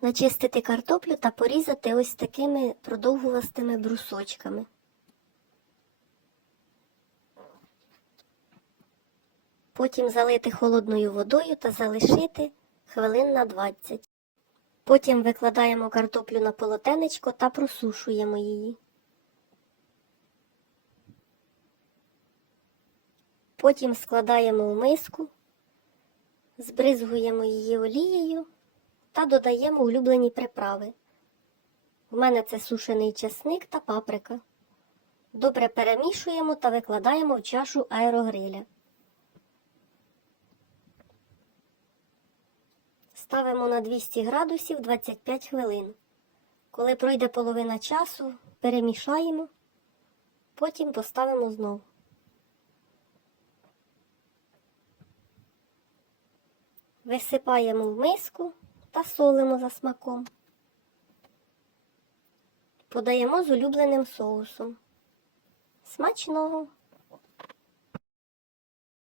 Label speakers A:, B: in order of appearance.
A: начистити картоплю та порізати ось такими продовгувастими брусочками. Потім залити холодною водою та залишити хвилин на 20. Потім викладаємо картоплю на полотенечко та просушуємо її. Потім складаємо у миску, збризгуємо її олією та додаємо улюблені приправи. У мене це сушений чесник та паприка. Добре перемішуємо та викладаємо в чашу аерогриля. Ставимо на 200 градусів 25 хвилин. Коли пройде половина часу, перемішаємо, потім поставимо знову. Висипаємо в миску та солимо за смаком. Подаємо з улюбленим соусом. Смачного!